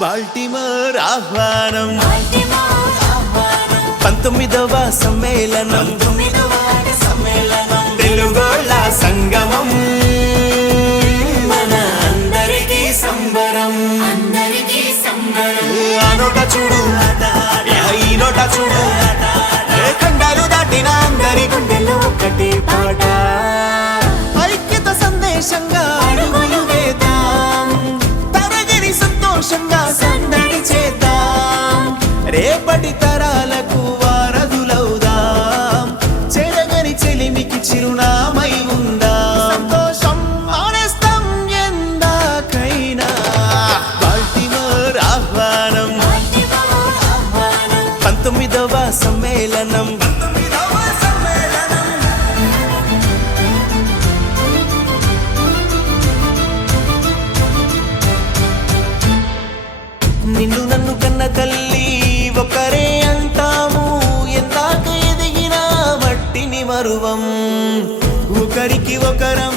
Baltimore ఆహ్వానం 19వ సమ్మేళనం తెలుగోళ్ళ సంగమం మన అందరికీ సంబరం ఆ నోట చూడు ఈ నోట చూడు ఖండాలు దాటిన అందరి గుండెల్లో ఒక్కటే పాట ఐక్యత సందేశంగా అడుగులు వేద్దాం తరగని సంతోషంగా సందడి చేద్దాం రేపటి తరాలకు వారధులవుదాం చెరగని చెలిమికి చిరునామై ఉందాం సంతోషం ఆనేస్తాం ఎందాకైనా బాల్టిమోర్ ఆహ్వానం 19వ సమ్మేళనం నిన్ను నన్ను కన్న తల్లి ఒకరే అంటాము ఎందాక ఎదిగినా మట్టిని మరువం ఒకరికి ఒకరం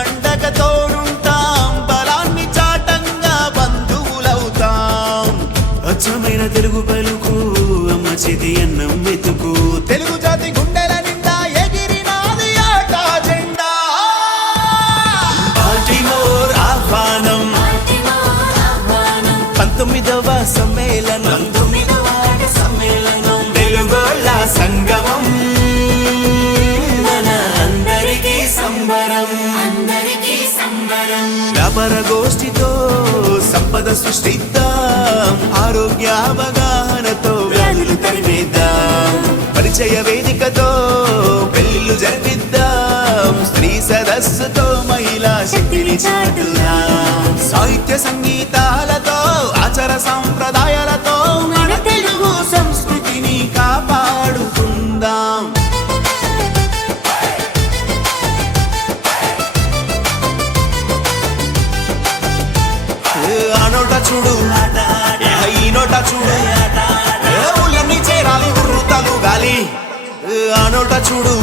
అండగా తోడుంటాం బలాన్ని చాటంగా బంధువులవుతాం అచ్చమైన తెలుగు పలుకు అమ్మ చేతి అన్నం వెతుకు తెలుగు జాతి గుండెల నిండా ఎగిరినాది ఆట జెండా బాల్టిమోర్ ఆహ్వానం 19వ సమ్మేళనం తెలుగోళ్ళ సంగమం మన అందరికీ సంబరం వ్యాపార గోష్ఠితో సంపద సృష్టిద్దాం ఆరోగ్య అవగాహనతో వ్యాధులు తరివేద్దాం పరిచయ వేదికతో పెళ్లిళ్ళు జరిపిద్దాం స్త్రీ సదస్సుతో మహిళా శక్తిని చాటుదాం సాహిత్య సంగీతాలతో ఆచార సంప్రదాయాలతో మన తెలుగు సంస్కృతిని కాపాడుకుందాం ఆ నోట చూడు ఈ నోట చూడు ఊళ్ళన్నీ చేరాలి ఉర్రుతలు గాలి ఆ నోట చూడు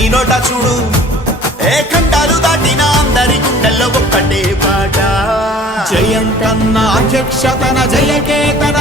ఈ నోట చూడు ఖండాలు దాటిన అందరి గుండెల్లో ఒక్కటే పాట జయంతన్న అధ్యక్షతన జయకేతన